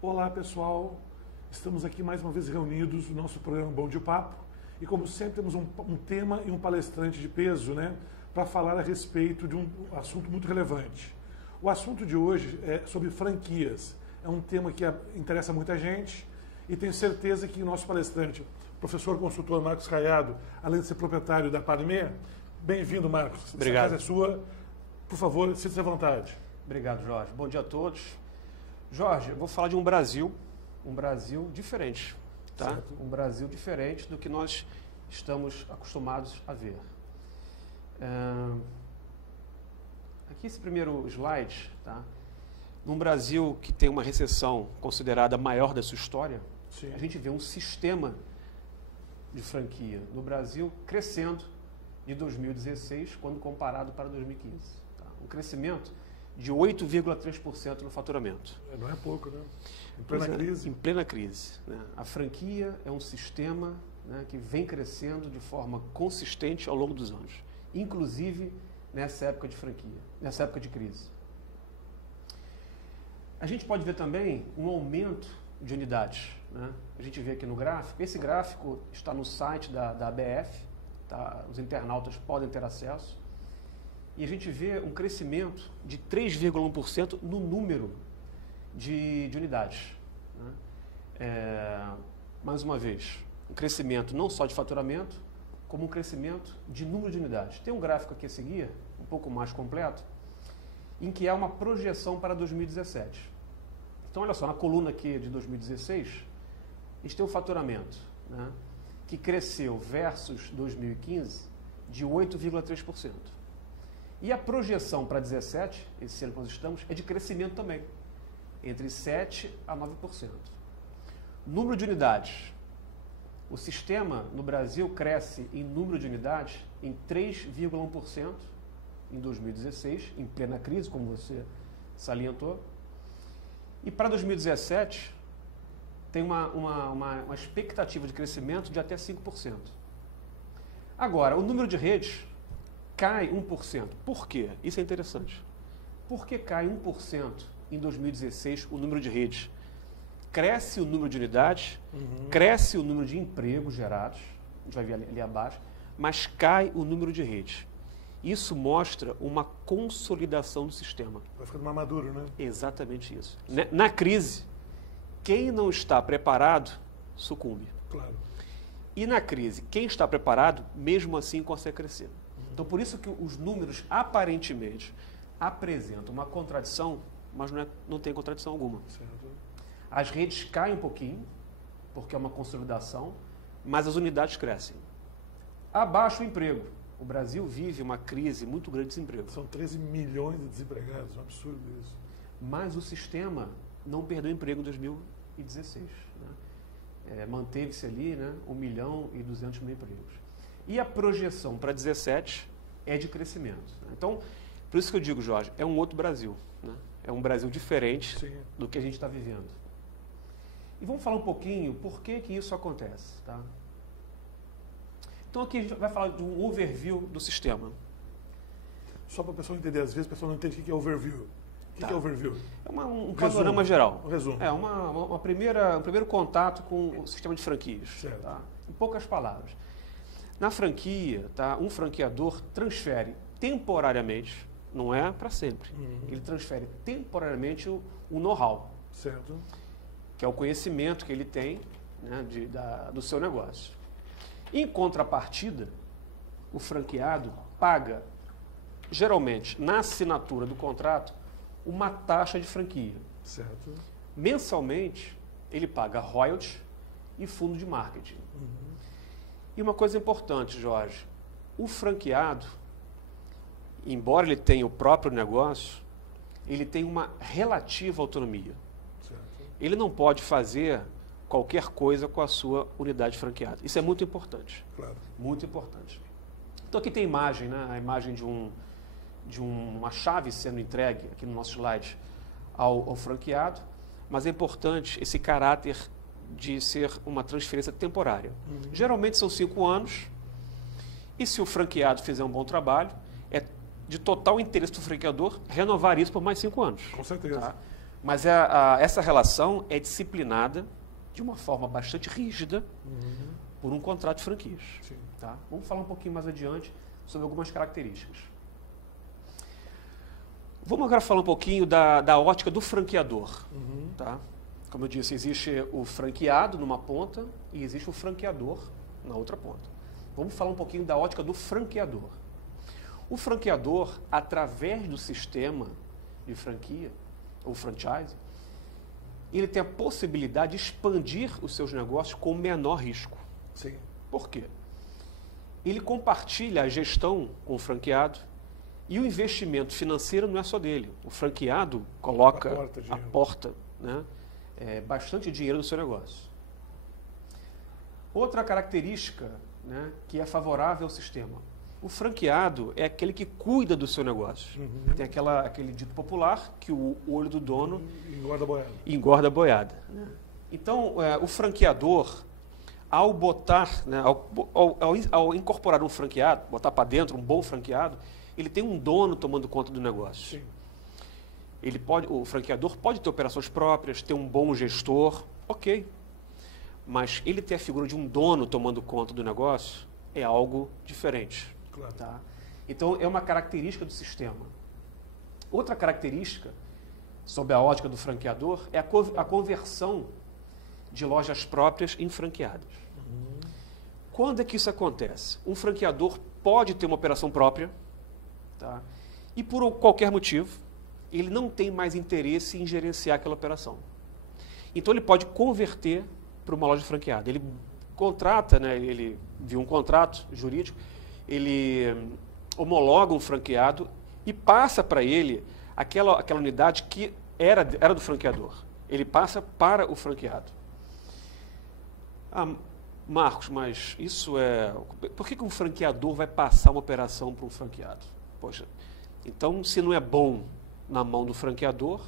Olá pessoal, estamos aqui mais uma vez reunidos no nosso programa Bom de Papo e como sempre temos um tema e um palestrante de peso, né, para falar a respeito de um assunto muito relevante. O assunto de hoje é sobre franquias, é um tema que interessa muita gente e tenho certeza que o nosso palestrante, professor consultor Marcos Caiado, além de ser proprietário da Parmê, bem-vindo Marcos, Obrigado. Essa casa é sua, por favor, sinta-se à vontade. Obrigado, Jorge. Bom dia a todos. Jorge, eu vou falar de um Brasil diferente, tá? Certo. Um Brasil diferente do que nós estamos acostumados a ver. Aqui esse primeiro slide, tá? Num Brasil que tem uma recessão considerada a maior da sua história, Sim. a gente vê um sistema de franquia no Brasil crescendo de 2016, quando comparado para 2015. Tá? Um crescimento de 8,3% no faturamento. Não é pouco, né? Em plena crise. Em plena crise. Né? A franquia é um sistema, né, que vem crescendo de forma consistente ao longo dos anos, inclusive nessa época de franquia, nessa época de crise. A gente pode ver também um aumento de unidades. Né? A gente vê aqui no gráfico, esse gráfico está no site da ABF, tá? Os internautas podem ter acesso. E a gente vê um crescimento de 3,1% no número de unidades. Né? Mais uma vez, um crescimento não só de faturamento, como um crescimento de número de unidades. Tem um gráfico aqui a seguir, um pouco mais completo, em que há uma projeção para 2017. Então, olha só, na coluna aqui de 2016, a gente tem o faturamento, né, que cresceu versus 2015 de 8,3%. E a projeção para 2017, esse ano que nós estamos, é de crescimento também, entre 7% a 9%. Número de unidades. O sistema no Brasil cresce em número de unidades em 3,1% em 2016, em plena crise, como você salientou. E para 2017, tem uma expectativa de crescimento de até 5%. Agora, o número de redes cai 1%. Por quê? Isso é interessante. Por que cai 1% em 2016 o número de redes? Cresce o número de unidades, cresce o número de empregos gerados, a gente vai ver ali abaixo, mas cai o número de redes. Isso mostra uma consolidação do sistema. Vai ficando mais maduro, né? Exatamente isso. Na crise, quem não está preparado sucumbe. Claro. E na crise, quem está preparado, mesmo assim, consegue crescer. Então, por isso que os números, aparentemente, apresentam uma contradição, mas não tem contradição alguma. Certo. As redes caem um pouquinho, porque é uma consolidação, mas as unidades crescem. Abaixo o emprego. O Brasil vive uma crise muito grande de desemprego. São 13 milhões de desempregados, um absurdo isso. Mas o sistema não perdeu emprego em 2016. Né? Manteve-se ali, né, 1.200.000 empregos. E a projeção para 2017 é de crescimento. Né? Então, por isso que eu digo, Jorge, é um outro Brasil. Né? É um Brasil diferente Sim. do que a gente está vivendo. E vamos falar um pouquinho por que isso acontece. Tá? Então aqui a gente vai falar de um overview do sistema. Só para a pessoa entender, às vezes a pessoa não entende o que é overview. O que é overview? É um panorama geral. Um resumo. É um primeiro contato com o sistema de franquias. Certo. Tá? Em poucas palavras. Na franquia, tá, um franqueador transfere temporariamente, não é para sempre, ele transfere temporariamente o know-how, Certo. que é o conhecimento que ele tem, né, do seu negócio. Em contrapartida, o franqueado paga, geralmente, na assinatura do contrato, uma taxa de franquia. Certo. Mensalmente, ele paga royalties e fundo de marketing. E uma coisa importante, Jorge, o franqueado, embora ele tenha o próprio negócio, ele tem uma relativa autonomia. Certo. Ele não pode fazer qualquer coisa com a sua unidade franqueada. Isso é muito importante. Claro. Muito importante. Então aqui tem a imagem, né? A imagem de uma chave sendo entregue, aqui no nosso slide, ao franqueado, mas é importante esse caráter de ser uma transferência temporária. Geralmente são 5 anos, e se o franqueado fizer um bom trabalho, é de total interesse do franqueador renovar isso por mais 5 anos. Com certeza. Tá? Mas essa relação é disciplinada de uma forma bastante rígida por um contrato de franquias. Sim. Tá? Vamos falar um pouquinho mais adiante sobre algumas características. Vamos agora falar um pouquinho da ótica do franqueador. Tá? Como eu disse, existe o franqueado numa ponta e existe o franqueador na outra ponta. Vamos falar um pouquinho da ótica do franqueador. O franqueador, através do sistema de franquia, ou franchise, ele tem a possibilidade de expandir os seus negócios com menor risco. Sim. Por quê? Ele compartilha a gestão com o franqueado e o investimento financeiro não é só dele. O franqueado coloca, aporta, né, bastante dinheiro no seu negócio. Outra característica, né, que é favorável ao sistema. O franqueado é aquele que cuida do seu negócio. Tem aquele dito popular que o olho do dono engorda a boiada. Então, o franqueador, ao botar, né, ao incorporar um franqueado, botar para dentro um bom franqueado, ele tem um dono tomando conta do negócio. Sim. O franqueador pode ter operações próprias, ter um bom gestor, ok. Mas ele ter a figura de um dono tomando conta do negócio é algo diferente. Claro. Tá? Então, é uma característica do sistema. Outra característica, sob a ótica do franqueador, é a conversão de lojas próprias em franqueadas. Quando é que isso acontece? Um franqueador pode ter uma operação própria, tá? E por qualquer motivo, ele não tem mais interesse em gerenciar aquela operação. Então, ele pode converter para uma loja franqueada. Ele contrata, né, ele viu um contrato jurídico, ele homologa um franqueado e passa para ele aquela unidade que era do franqueador. Ele passa para o franqueado. Marcos, mas isso é... Por que um franqueador vai passar uma operação para um franqueado? Poxa, então se não é bom na mão do franqueador,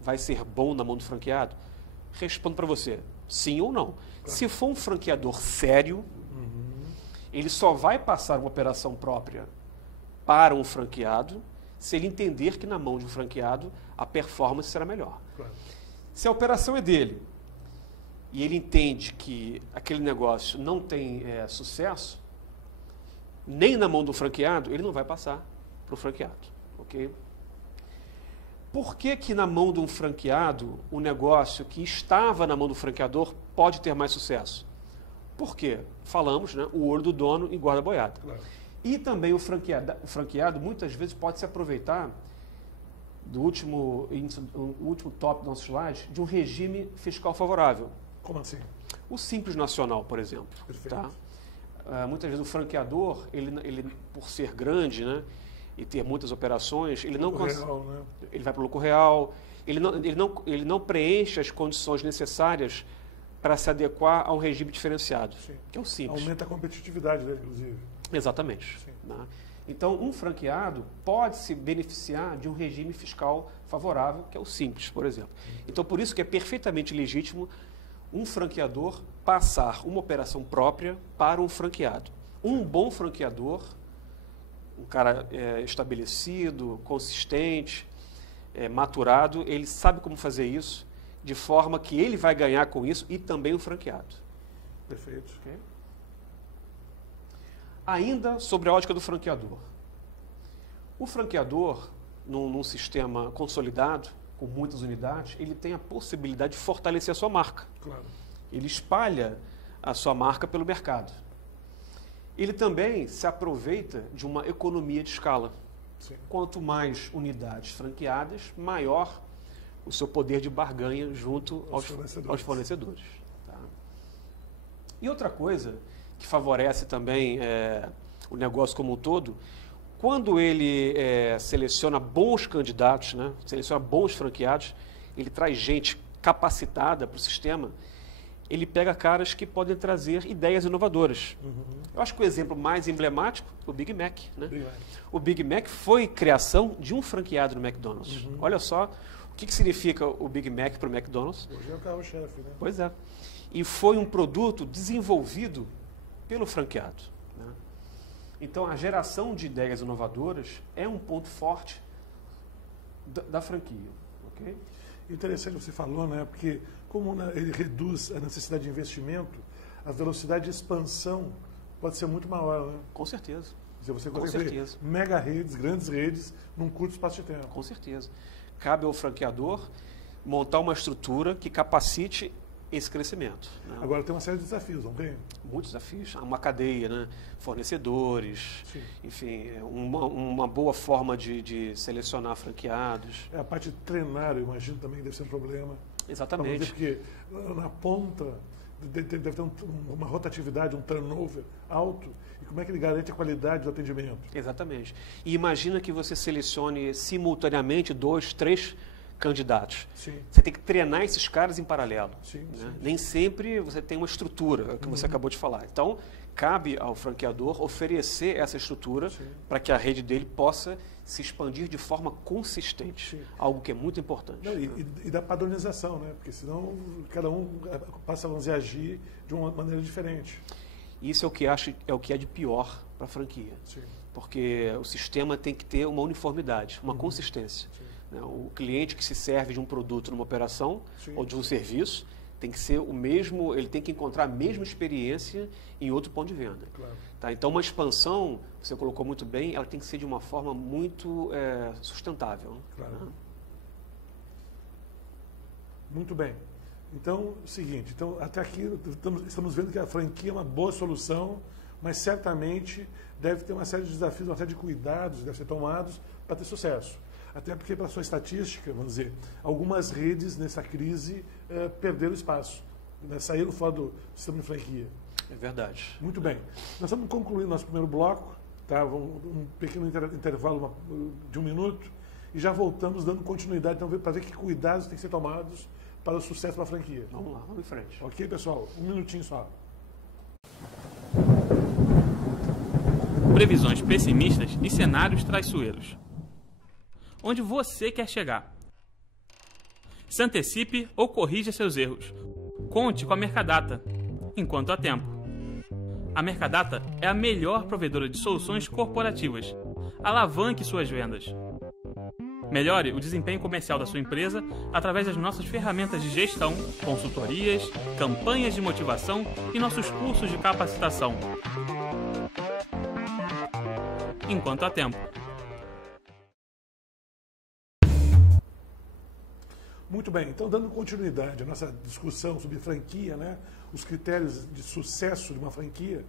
vai ser bom na mão do franqueado? Respondo para você, sim ou não. Se for um franqueador sério, ele só vai passar uma operação própria para um franqueado se ele entender que na mão de um franqueado a performance será melhor. Claro. Se a operação é dele e ele entende que aquele negócio não tem sucesso, nem na mão do franqueado, ele não vai passar para o franqueado. Okay? Por que na mão de um franqueado, o negócio que estava na mão do franqueador pode ter mais sucesso? Por quê? Falamos, né? O olho do dono engorda a boiada. Claro. E também o franqueado muitas vezes pode se aproveitar do último tópico do nosso slide, de um regime fiscal favorável. Como assim? O Simples Nacional, por exemplo. Perfeito. Tá? Muitas vezes o franqueador, ele por ser grande, né, e ter muitas operações, ele não consegue. Né? Ele vai para o lucro real, ele não preenche as condições necessárias para se adequar a um regime diferenciado, sim, que é o Simples. Aumenta a competitividade dele, inclusive. Exatamente. Né? Então, um franqueado pode se beneficiar de um regime fiscal favorável, que é o Simples, por exemplo. Então, por isso que é perfeitamente legítimo um franqueador passar uma operação própria para um franqueado. Um bom franqueador, um cara estabelecido, consistente, maturado, ele sabe como fazer isso, de forma que ele vai ganhar com isso e também o franqueado. Perfeito. Okay? Ainda sobre a ótica do franqueador. O franqueador, num sistema consolidado, com muitas unidades, ele tem a possibilidade de fortalecer a sua marca. Claro. Ele espalha a sua marca pelo mercado. Ele também se aproveita de uma economia de escala. Sim. Quanto mais unidades franqueadas, maior o seu poder de barganha junto aos fornecedores. Tá? E outra coisa que favorece também o negócio como um todo, quando ele seleciona bons candidatos, né, seleciona bons franqueados, ele traz gente capacitada para o sistema, ele pega caras que podem trazer ideias inovadoras. Eu acho que o exemplo mais emblemático é o Big Mac. Né? O Big Mac foi criação de um franqueado no McDonald's. Olha só o que significa o Big Mac para o McDonald's. Hoje é o carro-chefe, né? Pois é. E foi um produto desenvolvido pelo franqueado. Né? Então, a geração de ideias inovadoras é um ponto forte da franquia. Okay? Interessante o que você falou, né? Porque como ele reduz a necessidade de investimento, a velocidade de expansão pode ser muito maior, né? Com certeza. Quer dizer, você Com consegue certeza. ver mega redes, grandes redes, num curto espaço de tempo. Com certeza. Cabe ao franqueador montar uma estrutura que capacite esse crescimento. Né? Agora tem uma série de desafios, não tem? Muitos desafios. Há uma cadeia, né? Fornecedores, Sim. enfim, uma boa forma de selecionar franqueados. A parte de treinar, eu imagino, também deve ser um problema. Exatamente. Porque na ponta deve ter uma rotatividade, um turnover alto. E como é que ele garante a qualidade do atendimento? Exatamente. E imagina que você selecione simultaneamente 2, 3 candidatos. Sim. Você tem que treinar esses caras em paralelo. Sim, Né? sim. Nem sempre você tem uma estrutura, que você acabou de falar. Então, cabe ao franqueador oferecer essa estrutura para que a rede dele possa se expandir de forma consistente. Sim. Algo que é muito importante. Não, e da padronização, né? Porque senão cada um passa a agir de uma maneira diferente. Isso é o que acho é o que é de pior para a franquia. Sim. Porque o sistema tem que ter uma uniformidade, uma consistência. Sim. Né? O cliente que se serve de um produto numa operação Sim. ou de um serviço tem que ser o mesmo, ele tem que encontrar a mesma experiência em outro ponto de venda. Claro. Tá? Então, uma expansão, você colocou muito bem, ela tem que ser de uma forma muito sustentável. Claro. Né? Muito bem. Então, o seguinte, então, até aqui estamos vendo que a franquia é uma boa solução, mas certamente deve ter uma série de desafios, uma série de cuidados que devem ser tomados para ter sucesso. Até porque, para a sua estatística, vamos dizer, algumas redes nessa crise perderam espaço, né, saíram fora do sistema de franquia. É verdade. Muito bem. Nós vamos concluir nosso primeiro bloco, tá? Um pequeno intervalo de 1 minuto, e já voltamos dando continuidade então, para ver que cuidados têm que ser tomados para o sucesso da franquia. Vamos lá, vamos em frente. Ok, pessoal? 1 minutinho só. Previsões pessimistas e cenários traiçoeiros. Onde você quer chegar? Se antecipe ou corrija seus erros. Conte com a Mercadata, enquanto há tempo. A Mercadata é a melhor provedora de soluções corporativas. Alavanque suas vendas. Melhore o desempenho comercial da sua empresa através das nossas ferramentas de gestão, consultorias, campanhas de motivação e nossos cursos de capacitação. Enquanto há tempo. Muito bem, então dando continuidade à nossa discussão sobre franquia, né, os critérios de sucesso de uma franquia,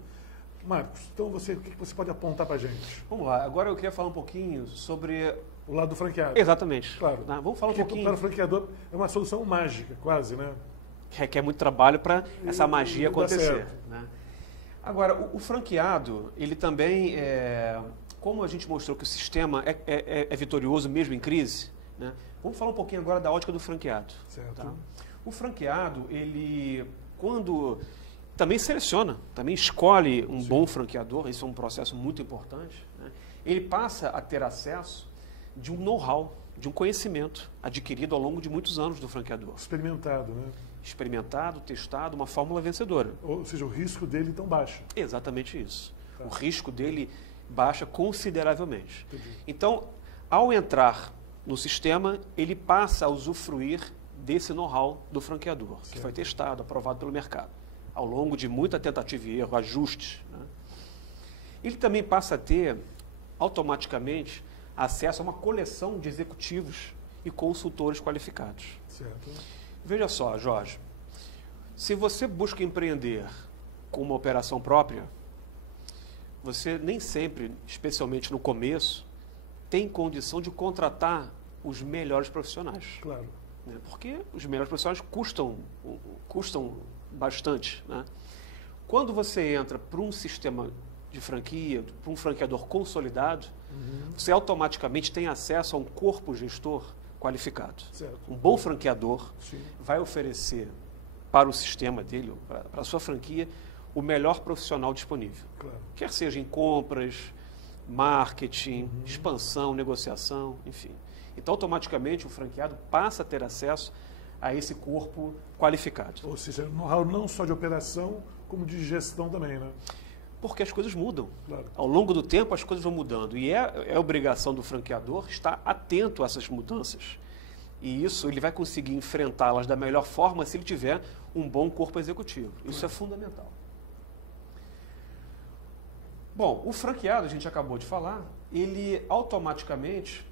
Marcos, então o que você pode apontar para a gente? Vamos lá, agora eu queria falar um pouquinho sobre... O lado do franqueado. Exatamente. Claro. Né? Vamos falar um Que pouquinho... para o franqueador é uma solução mágica, quase, né? Requer muito trabalho para essa magia dá acontecer. certo. Né? Agora, o franqueado, ele também, como a gente mostrou que o sistema é vitorioso mesmo em crise, né? Vamos falar um pouquinho agora da ótica do franqueado. Certo. Tá? O franqueado, ele, quando também seleciona, também escolhe um bom franqueador, isso é um processo muito importante, né? Ele passa a ter acesso de um know-how, de um conhecimento adquirido ao longo de muitos anos do franqueador. Experimentado, né? Experimentado, testado, uma fórmula vencedora. Ou seja, o risco dele então baixa. Exatamente isso. Tá. O risco dele baixa consideravelmente. Entendi. Então, ao entrar no sistema, ele passa a usufruir desse know-how do franqueador, que foi testado, aprovado pelo mercado, ao longo de muita tentativa e erro, ajustes. Né? Ele também passa a ter, automaticamente, acesso a uma coleção de executivos e consultores qualificados. Certo. Veja só, Jorge, se você busca empreender com uma operação própria, você nem sempre, especialmente no começo, tem condição de contratar os melhores profissionais. Claro. Né? Porque os melhores profissionais custam bastante. Né? Quando você entra para um sistema de franquia, para um franqueador consolidado, você automaticamente tem acesso a um corpo gestor qualificado. Certo. Um bom franqueador Sim. vai oferecer para o sistema dele, para a sua franquia, o melhor profissional disponível. Claro. Quer seja em compras, marketing, expansão, negociação, enfim. Então, automaticamente, o franqueado passa a ter acesso a esse corpo qualificado. Ou seja, know-how não só de operação, como de gestão também, né? Porque as coisas mudam. Claro. Ao longo do tempo, as coisas vão mudando. E é obrigação do franqueador estar atento a essas mudanças. E isso ele vai conseguir enfrentá-las da melhor forma se ele tiver um bom corpo executivo. Isso é fundamental. Bom, o franqueado, a gente acabou de falar, ele automaticamente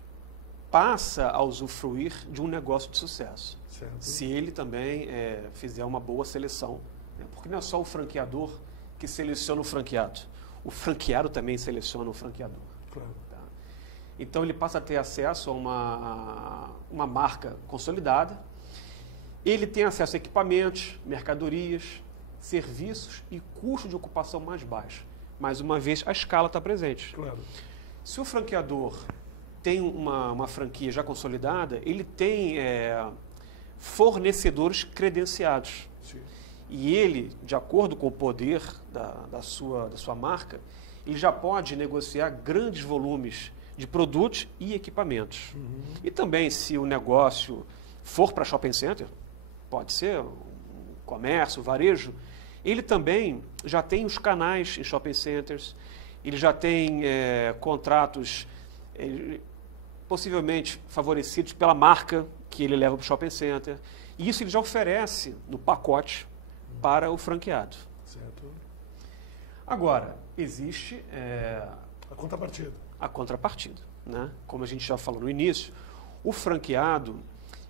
passa a usufruir de um negócio de sucesso. Certo. Se ele também fizer uma boa seleção. Né? Porque não é só o franqueador que seleciona o franqueado. O franqueado também seleciona o franqueador. Claro. Tá? Então ele passa a ter acesso a uma marca consolidada. Ele tem acesso a equipamentos, mercadorias, serviços e custo de ocupação mais baixo. Mais uma vez, a escala está presente. Claro. Se o franqueador tem uma franquia já consolidada, ele tem fornecedores credenciados. Sim. E ele, de acordo com o poder da sua marca, ele já pode negociar grandes volumes de produtos e equipamentos. Uhum. E também, se o negócio for para shopping center, pode ser um comércio, varejo, ele também já tem os canais em shopping centers, ele já tem contratos possivelmente favorecidos pela marca que ele leva para o shopping center. E isso ele já oferece no pacote para o franqueado. Certo. Agora, existe A contrapartida. a contrapartida. Né? Como a gente já falou no início, o franqueado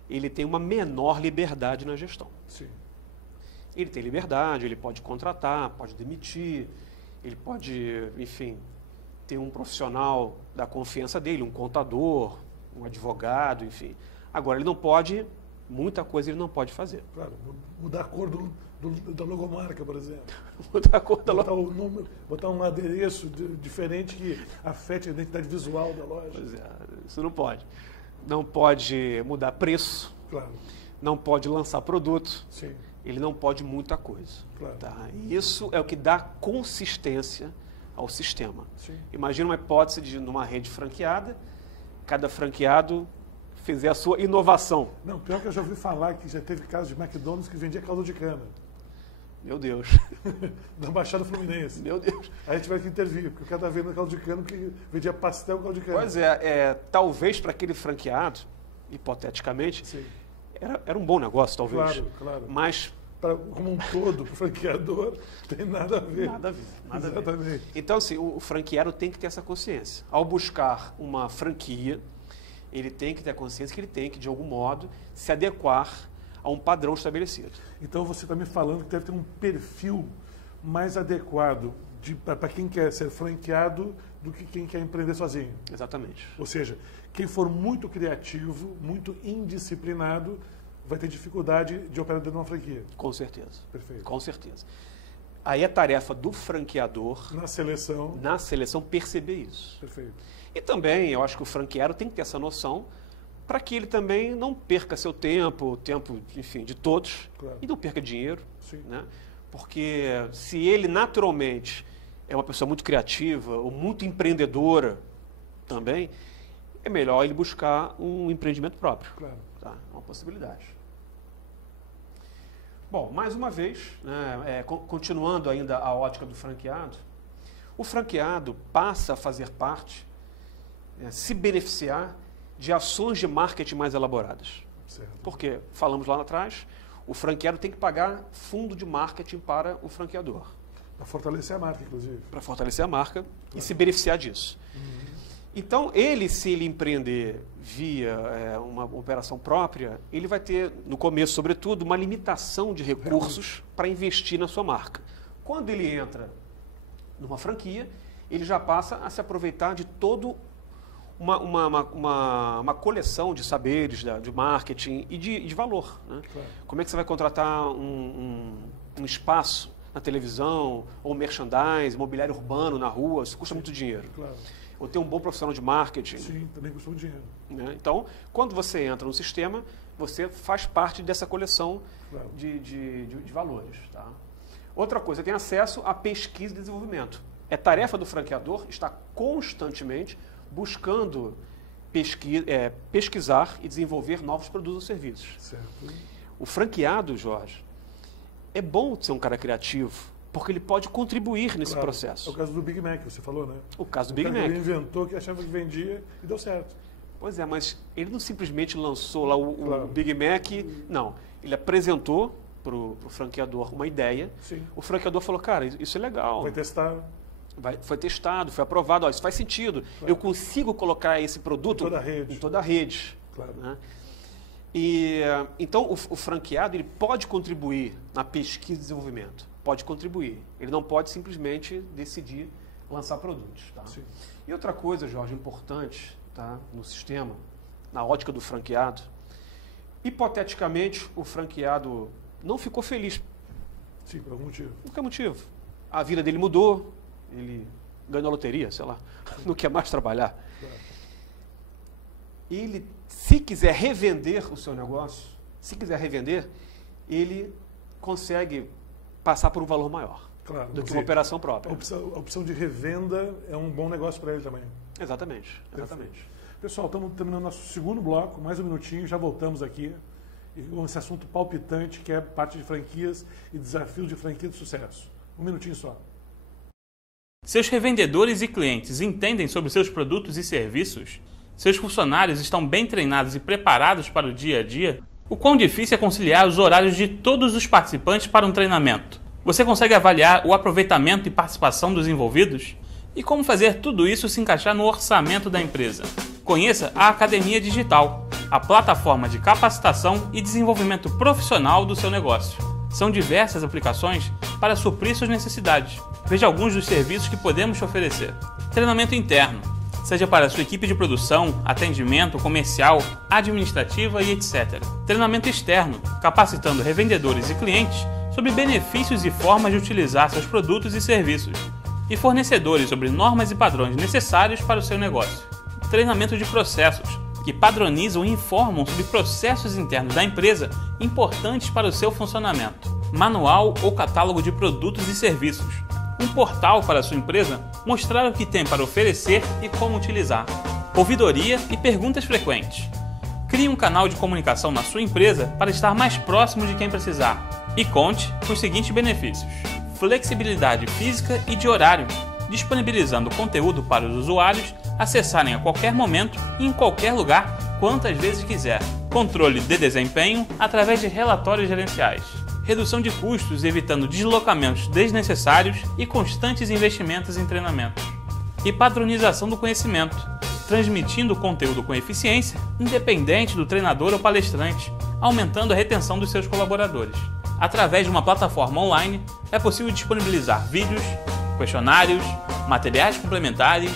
ele tem uma menor liberdade na gestão. Sim. Ele tem liberdade, ele pode contratar, pode demitir, ele pode, enfim, ter um profissional da confiança dele, um contador, um advogado, enfim. Agora, ele não pode, muita coisa ele não pode fazer. Claro. Mudar a cor da logomarca, por exemplo. Mudar a cor da Botar, o número, botar um adereço diferente que afete a identidade visual da loja. Pois é, isso não pode. Não pode mudar preço, Claro. não pode lançar produto, Sim. ele não pode muita coisa. Claro. Tá? E isso é o que dá consistência ao sistema. Sim. Imagina uma hipótese de numa rede franqueada, cada franqueado fizer a sua inovação. Não, pior que eu já ouvi falar que já teve casos de McDonald's que vendia caldo de cana. Meu Deus, Na Baixada Fluminense. meu Deus. Aí a gente vai que intervir, porque o cara tá vendendo caldo de cana que vendia pastel caldo de cana. Pois é, talvez para aquele franqueado, hipoteticamente, Sim. era um bom negócio, talvez. Claro, claro. Mas Como um todo, para o franqueador, tem nada a ver. nada a ver. Nada a ver. Exatamente. Então, assim, o franqueado tem que ter essa consciência. Ao buscar uma franquia, ele tem que ter a consciência que ele tem que, de algum modo, se adequar a um padrão estabelecido. Então você está me falando que deve ter um perfil mais adequado para quem quer ser franqueado do que quem quer empreender sozinho. Exatamente. Ou seja, quem for muito criativo, muito indisciplinado, vai ter dificuldade de operar dentro de uma franquia. Com certeza. Perfeito. Com certeza. Aí é tarefa do franqueador, Na seleção, perceber isso. perfeito. E também, eu acho que o franqueado tem que ter essa noção para que ele também não perca seu tempo, o tempo, enfim, de todos, Claro. e não perca dinheiro. Sim. Né? Porque se ele naturalmente é uma pessoa muito criativa ou muito empreendedora também, é melhor ele buscar um empreendimento próprio. Claro. Tá? É uma possibilidade. Bom, mais uma vez, né, continuando ainda a ótica do franqueado, o franqueado passa a fazer parte, se beneficiar de ações de marketing mais elaboradas. Certo. Porque, falamos lá atrás, o franqueado tem que pagar fundo de marketing para o franqueador, Para fortalecer a marca, inclusive. para fortalecer a marca e se beneficiar disso. Então, se ele empreender via uma operação própria, ele vai ter, no começo, sobretudo, uma limitação de recursos para investir na sua marca. Quando ele entra numa franquia, ele já passa a se aproveitar de todo uma coleção de saberes, de marketing e de valor. Né? Claro. Como é que você vai contratar um espaço na televisão, ou merchandising, mobiliário urbano na rua? Isso custa muito dinheiro. Claro. Ou ter um bom profissional de marketing. Sim, também custa muito dinheiro. Né? Então, quando você entra no sistema, você faz parte dessa coleção Claro. de valores. Tá? Outra coisa, tem acesso à pesquisa e desenvolvimento. É tarefa do franqueador estar constantemente buscando pesquisar e desenvolver novos produtos ou serviços. Certo. O franqueado, Jorge, é bom ser um cara criativo, porque ele pode contribuir nesse Claro. processo. É o caso do Big Mac, você falou, né? O caso do O Big cara Mac. Ele inventou que achava que vendia e deu certo. Pois é, mas ele não simplesmente lançou lá Claro. o Big Mac, não. Ele apresentou para o franqueador uma ideia, Sim. o franqueador falou, cara, isso é legal. Vai testar Foi testado, foi aprovado, ó, isso faz sentido. Claro. Eu consigo colocar esse produto Em toda a rede. Claro. Claro. Né? E, então, o franqueado ele pode contribuir na pesquisa e desenvolvimento. Pode contribuir. Ele não pode simplesmente decidir lançar produtos. Tá? Sim. E outra coisa, Jorge, importante, tá, no sistema, na ótica do franqueado, hipoteticamente, o franqueado não ficou feliz. Sim, por algum motivo. Por que motivo? A vida dele mudou, ele ganhou a loteria, sei lá, não quer mais trabalhar. Claro. Ele, se quiser revender o seu negócio, ele consegue passar por um valor maior Claro, do que quer uma dizer, operação própria. A opção de revenda é um bom negócio para ele também. Exatamente. Pessoal, estamos terminando nosso segundo bloco, mais um minutinho, já voltamos aqui. E com esse assunto palpitante que é parte de franquias e desafios de franquia de sucesso. Um minutinho só. Seus revendedores e clientes entendem sobre seus produtos e serviços? Seus funcionários estão bem treinados e preparados para o dia a dia? O quão difícil é conciliar os horários de todos os participantes para um treinamento? Você consegue avaliar o aproveitamento e participação dos envolvidos? E como fazer tudo isso se encaixar no orçamento da empresa? Conheça a Academia Digital, a plataforma de capacitação e desenvolvimento profissional do seu negócio. São diversas aplicações para suprir suas necessidades. Veja alguns dos serviços que podemos te oferecer. Treinamento interno, seja para sua equipe de produção, atendimento, comercial, administrativa e etc. Treinamento externo, capacitando revendedores e clientes sobre benefícios e formas de utilizar seus produtos e serviços. E fornecedores sobre normas e padrões necessários para o seu negócio. Treinamento de processos, que padronizam e informam sobre processos internos da empresa importantes para o seu funcionamento. Manual ou catálogo de produtos e serviços. Um portal para a sua empresa mostrar o que tem para oferecer e como utilizar. Ouvidoria e perguntas frequentes. Crie um canal de comunicação na sua empresa para estar mais próximo de quem precisar. E conte com os seguintes benefícios: flexibilidade física e de horário, disponibilizando conteúdo para os usuários acessarem a qualquer momento e em qualquer lugar, quantas vezes quiser. Controle de desempenho através de relatórios gerenciais. Redução de custos, evitando deslocamentos desnecessários e constantes investimentos em treinamentos. E padronização do conhecimento, transmitindo o conteúdo com eficiência, independente do treinador ou palestrante, aumentando a retenção dos seus colaboradores. Através de uma plataforma online, é possível disponibilizar vídeos, questionários, materiais complementares,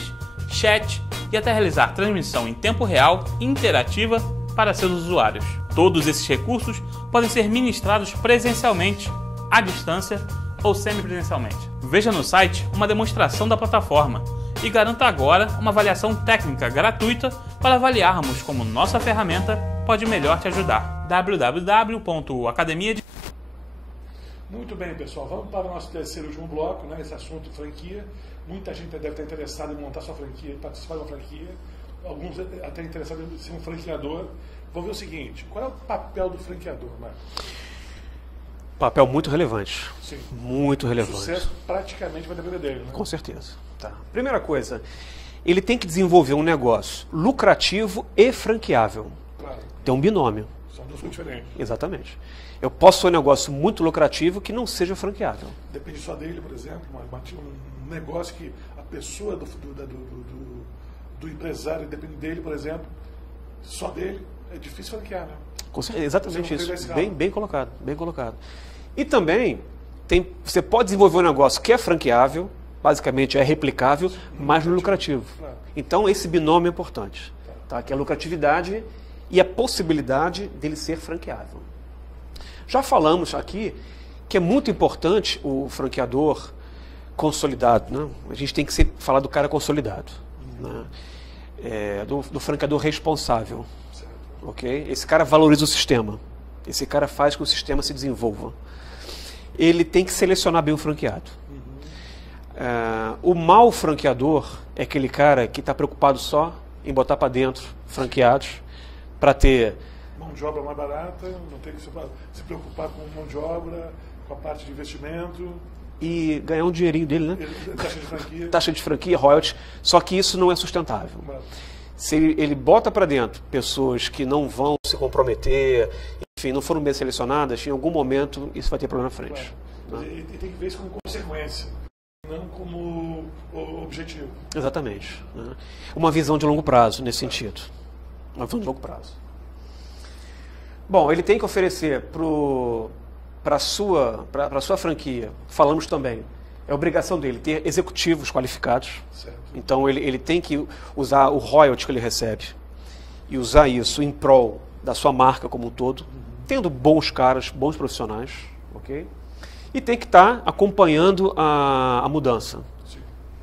chat e até realizar transmissão em tempo real interativa para seus usuários. Todos esses recursos podem ser ministrados presencialmente, à distância ou semipresencialmente. Veja no site uma demonstração da plataforma e garanta agora uma avaliação técnica gratuita para avaliarmos como nossa ferramenta pode melhor te ajudar. www.academia. Muito bem, pessoal. Vamos para o nosso terceiro e último bloco, né? Esse assunto franquia. Muita gente deve estar interessada em montar sua franquia, participar de uma franquia. Alguns até interessados em ser um franqueador. Vamos ver o seguinte: qual é o papel do franqueador, Marcos? Papel muito relevante. Sim. Muito relevante. O sucesso praticamente vai depender dele, né? Com certeza. Tá. Primeira coisa, ele tem que desenvolver um negócio lucrativo e franqueável. Claro. Tem um binômio. São duas coisas diferentes. Exatamente. Eu posso ter um negócio muito lucrativo que não seja franqueável. Depende só dele, por exemplo, um negócio que a pessoa do empresário depende dele, por exemplo, só dele, é difícil franquear, né? Com certeza, exatamente Você não isso. tem Bem colocado, bem colocado. E também, você pode desenvolver um negócio que é franqueável, basicamente é replicável, mas não lucrativo. Claro. Então, esse binômio é importante, tá? Que é a lucratividade e a possibilidade dele ser franqueável. Já falamos aqui que é muito importante o franqueador consolidado, né? A gente tem que sempre falar do cara consolidado, né? Do franqueador responsável. Certo. Okay? Esse cara valoriza o sistema. Esse cara faz com que o sistema se desenvolva. Ele tem que selecionar bem o franqueado. O mau franqueador é aquele cara que está preocupado só em botar para dentro franqueados para ter mão de obra mais barata, não tem que se preocupar com mão de obra, com a parte de investimento. E ganhar um dinheirinho dele, né? Taxa de franquia. Taxa de franquia, royalties. Só que isso não é sustentável. Claro. Se ele bota para dentro pessoas que não vão se comprometer, enfim, não foram bem selecionadas, em algum momento isso vai ter problema na frente. Claro. Né? E tem que ver isso como consequência, não como objetivo. Exatamente. Né? Uma visão de longo prazo, nesse sentido. Uma visão de longo prazo. Bom, ele tem que oferecer para a sua franquia, falamos também, é obrigação dele ter executivos qualificados. Certo. Então ele tem que usar o royalty que ele recebe e usar isso em prol da sua marca como um todo, tendo bons caras, bons profissionais, ok? E tem que estar acompanhando a mudança. Sim.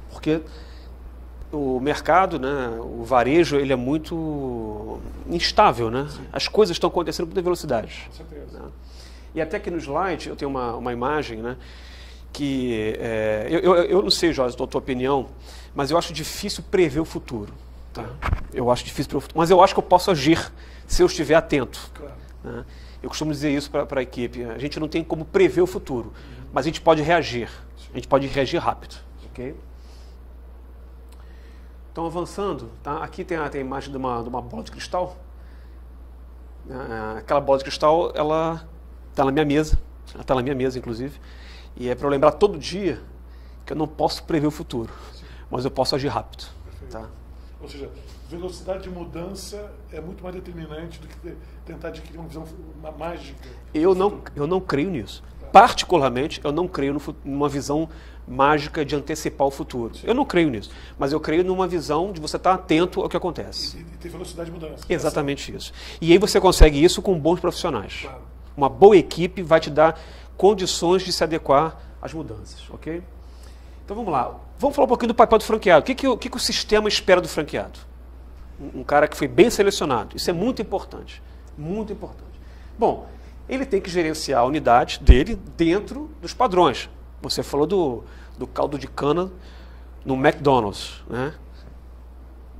Porque o mercado, né, o varejo, ele é muito instável, né? Sim. As coisas estão acontecendo com muita velocidade. Com certeza. Né? E até que no slide eu tenho uma imagem, né, que eu não sei, Jorge, a tua opinião, mas eu acho difícil prever o futuro. Tá? Eu acho difícil prever o futuro, mas eu acho que eu posso agir se eu estiver atento. Claro. Né? Eu costumo dizer isso para a equipe. A gente não tem como prever o futuro, mas a gente pode reagir. A gente pode reagir rápido. Ok? Então, avançando, tá? Aqui tem a imagem de uma bola de cristal. Aquela bola de cristal, ela está na minha mesa. Ela está na minha mesa, inclusive. E é para eu lembrar todo dia que eu não posso prever o futuro, mas eu posso agir rápido. Tá? Ou seja, velocidade de mudança é muito mais determinante do que tentar adquirir uma visão mágica. Eu não creio nisso. Particularmente, eu não creio numa visão mágica de antecipar o futuro. Eu não creio nisso. Mas eu creio numa visão de você estar atento ao que acontece. E ter velocidade de mudança. Exatamente isso. E aí você consegue isso com bons profissionais. Claro. Uma boa equipe vai te dar condições de se adequar às mudanças. Ok? Então vamos lá. Vamos falar um pouquinho do papel do franqueado. O que o sistema espera do franqueado? Um cara que foi bem selecionado. Isso é muito importante. Muito importante. Bom, ele tem que gerenciar a unidade dele dentro dos padrões. Você falou do caldo de cana no McDonald's, né?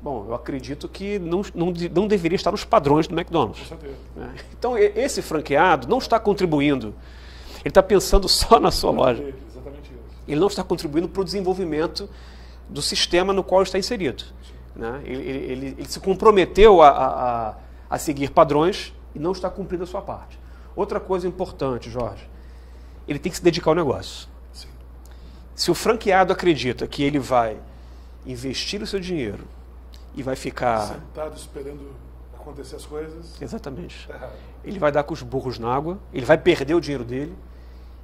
Bom, eu acredito que não deveria estar nos padrões do McDonald's. Com certeza. Né? Então, esse franqueado não está contribuindo. Ele está pensando só na sua loja. Exatamente isso. Ele não está contribuindo para o desenvolvimento do sistema no qual está inserido. Né? Ele se comprometeu a seguir padrões e não está cumprindo a sua parte. Outra coisa importante, Jorge, ele tem que se dedicar ao negócio. Sim. Se o franqueado acredita que ele vai investir o seu dinheiro e vai ficar... Sentado esperando acontecer as coisas. Exatamente. Tá errado. Ele vai dar com os burros na água, ele vai perder o dinheiro dele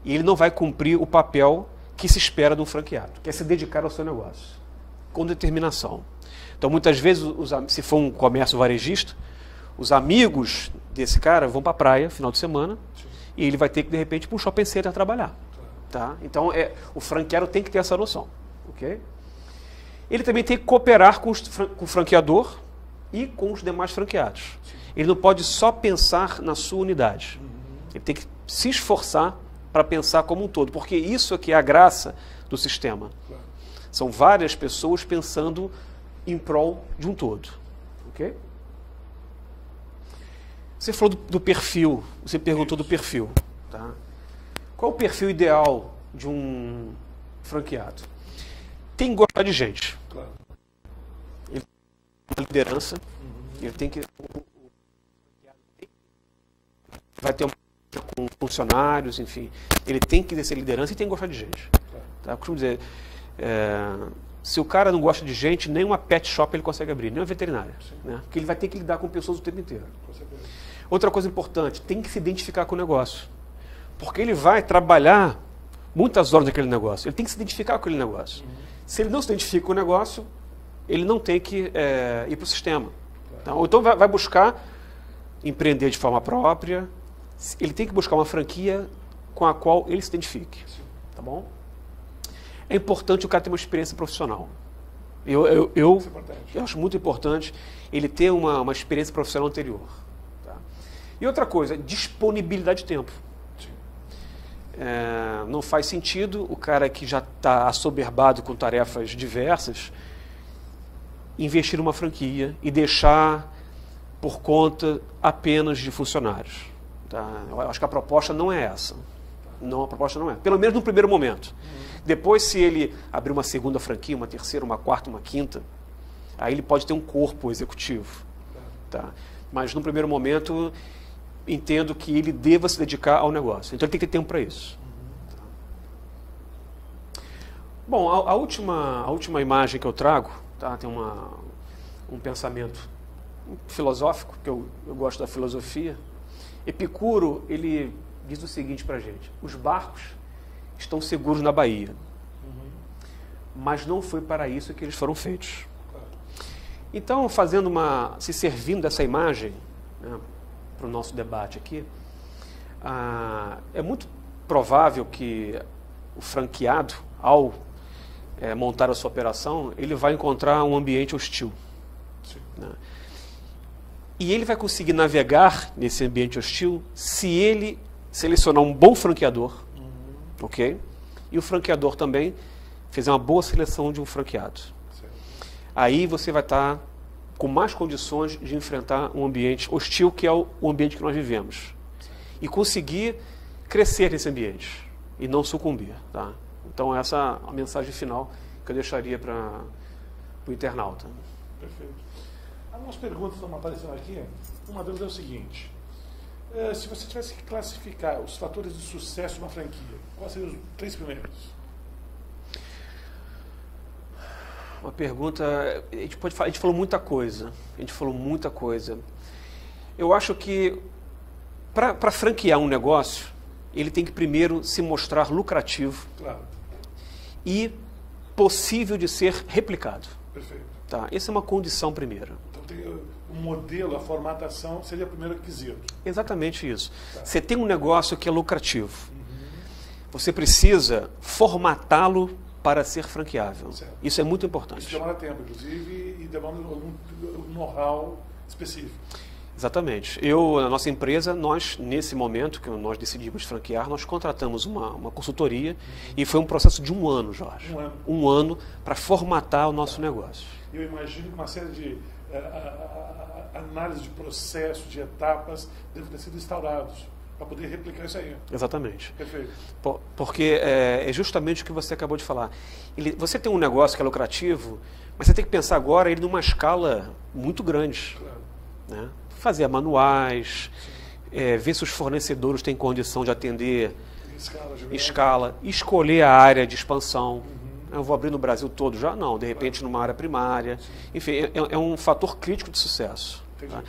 e ele não vai cumprir o papel que se espera de um franqueado, que é se dedicar ao seu negócio, com determinação. Então, muitas vezes, se for um comércio varejista, os amigos desse cara vão para a praia, final de semana, Sim. e ele vai ter que, de repente, ir para um shopping center trabalhar. Tá? Então, o franqueado tem que ter essa noção. Okay? Ele também tem que cooperar com o franqueador e com os demais franqueados. Sim. Ele não pode só pensar na sua unidade. Ele tem que se esforçar para pensar como um todo, porque isso aqui é a graça do sistema. Claro. São várias pessoas pensando em prol de um todo. Ok? Você falou do perfil, você perguntou do perfil. Tá? Qual o perfil ideal de um franqueado? Tem que gostar de gente. Claro. Ele tem uma liderança, ele tem que... Vai ter com funcionários, enfim. Ele tem que exercer liderança e tem que gostar de gente. Claro. Tá? Eu costumo dizer, se o cara não gosta de gente, nem uma pet shop ele consegue abrir, nem uma veterinária. Né? Porque ele vai ter que lidar com pessoas o tempo inteiro. Com certeza. Outra coisa importante, tem que se identificar com o negócio. Porque ele vai trabalhar muitas horas naquele negócio. Ele tem que se identificar com aquele negócio. Se ele não se identifica com o negócio, ele não tem que ir para o sistema. Tá? Ou então vai buscar empreender de forma própria. Ele tem que buscar uma franquia com a qual ele se identifique. Tá bom? É importante o cara ter uma experiência profissional. Eu Isso é importante. acho muito importante ele ter uma experiência profissional anterior. Tá? E outra coisa, disponibilidade de tempo. Sim. Não faz sentido o cara que já está assoberbado com tarefas diversas investir numa franquia e deixar por conta apenas de funcionários. Tá? Eu acho que a proposta não é essa. Não, a proposta não é. Pelo menos no primeiro momento. Depois, se ele abrir uma segunda franquia, uma terceira, uma quarta, uma quinta, Aí ele pode ter um corpo executivo. Tá? Mas, no primeiro momento, entendo que ele deva se dedicar ao negócio. Então, ele tem que ter tempo para isso. Bom, a última imagem que eu trago, tá? Tem um pensamento filosófico, que eu gosto da filosofia. Epicuro, ele diz o seguinte para a gente: os barcos estão seguros na Bahia, mas não foi para isso que eles foram feitos. Então, se servindo dessa imagem, né, para o nosso debate aqui, é muito provável que o franqueado, ao montar a sua operação, ele vai encontrar um ambiente hostil. Né? E ele vai conseguir navegar nesse ambiente hostil se ele selecionar um bom franqueador, ok? E o franqueador também fizer uma boa seleção de um franqueado. Aí você vai estar com mais condições de enfrentar um ambiente hostil, que é o ambiente que nós vivemos. E conseguir crescer nesse ambiente e não sucumbir. Tá? Então essa é a mensagem final que eu deixaria para o internauta. Perfeito. Algumas perguntas estão aparecendo aqui. Uma delas é o seguinte: se você tivesse que classificar os fatores de sucesso de uma franquia, quais seriam os 3 primeiros? Uma pergunta, a gente falou muita coisa. Eu acho que para franquear um negócio, ele tem que primeiro se mostrar lucrativo, claro, e possível de ser replicado. Perfeito. Tá? Essa é uma condição primeira. Então tem o modelo, a formatação seria o primeiro requisito. Exatamente isso. Tá. Você tem um negócio que é lucrativo. Você precisa formatá-lo para ser franqueável. Certo. Isso é muito importante. Isso demora tempo, inclusive, e demanda algum know-how específico. Exatamente. Na nossa empresa, nesse momento que nós decidimos franquear, nós contratamos uma consultoria, e foi um processo de 1 ano, Jorge. 1 ano. 1 ano para formatar o nosso negócio. Eu imagino que uma série de análise de processos, de etapas, devem ter sido instaurados para poder replicar isso aí. Exatamente. Perfeito. Porque é justamente o que você acabou de falar. Você tem um negócio que é lucrativo, mas você tem que pensar agora ele numa escala muito grande. Claro. Né? Fazer manuais, ver se os fornecedores têm condição de atender escala, escolher a área de expansão. Eu vou abrir no Brasil todo já? Não, de repente numa área primária. Enfim, é um fator crítico de sucesso. Entendi. Tá?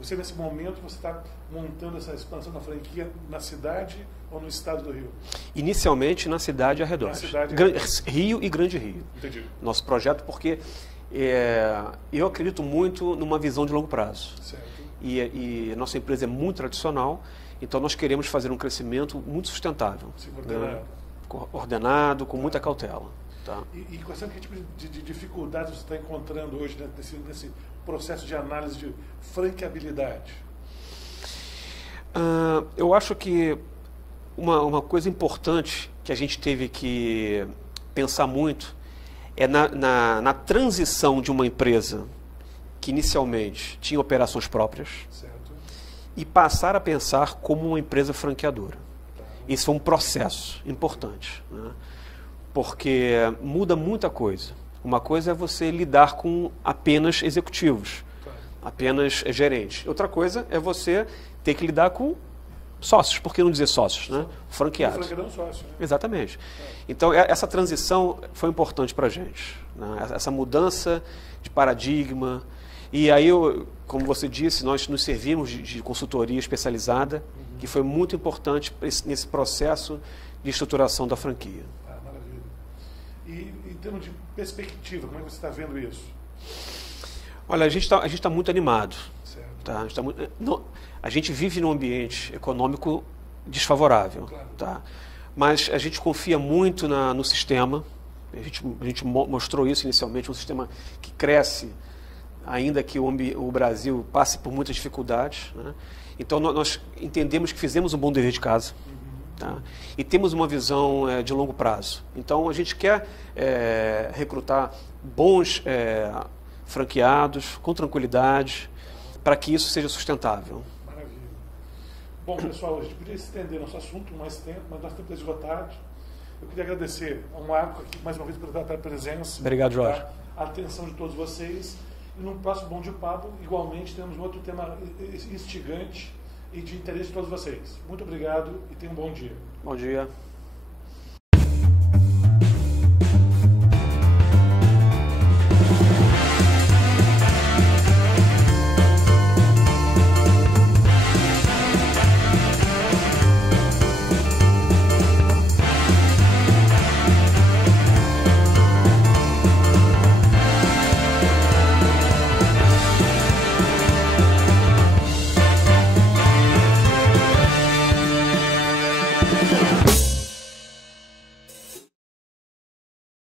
Você, nesse momento, você está montando essa expansão da franquia na cidade ou no estado do Rio? Inicialmente na cidade e arredores. Rio e Grande Rio. Entendi. Nosso projeto, porque eu acredito muito numa visão de longo prazo. Certo. E a nossa empresa é muito tradicional, então nós queremos fazer um crescimento muito sustentável. Sim, ordenado, com muita cautela. Tá? E quais são que tipo de dificuldades você está encontrando hoje nesse processo de análise de franqueabilidade? Eu acho que uma coisa importante que a gente teve que pensar muito é na transição de uma empresa que inicialmente tinha operações próprias, certo, e passar a pensar como uma empresa franqueadora. tá. Isso foi um processo importante, né? Porque muda muita coisa. Uma coisa é você lidar com apenas executivos, Claro. apenas gerentes. Outra coisa é você ter que lidar com sócios, por que não dizer sócios, né? Franqueados. O franqueador é um sócio, né? Exatamente. Então, essa transição foi importante para a gente, né? Essa mudança de paradigma. E aí, como você disse, nós nos servimos de consultoria especializada, que foi muito importante nesse processo de estruturação da franquia. Maravilha. E em termos de perspectiva, como é que você está vendo isso? Olha, a gente tá muito animado. Certo. Tá? A gente vive num ambiente econômico desfavorável. Claro. Tá? Mas a gente confia muito no sistema. A gente mostrou isso inicialmente, um sistema que cresce, ainda que o Brasil passe por muitas dificuldades, né? Então nós entendemos que fizemos um bom dever de casa, tá? E temos uma visão de longo prazo. Então a gente quer recrutar bons franqueados, com tranquilidade, para que isso seja sustentável. Maravilha. Bom, pessoal, a gente podia estender nosso assunto mais tempo, mas nós temos esgotado. Eu queria agradecer ao Marco aqui mais uma vez pela presença. Obrigado, Jorge. Tá? a atenção de todos vocês. E no próximo Bom de Papo, igualmente, temos um outro tema instigante e de interesse de todos vocês. Muito obrigado e tenham um bom dia. Bom dia.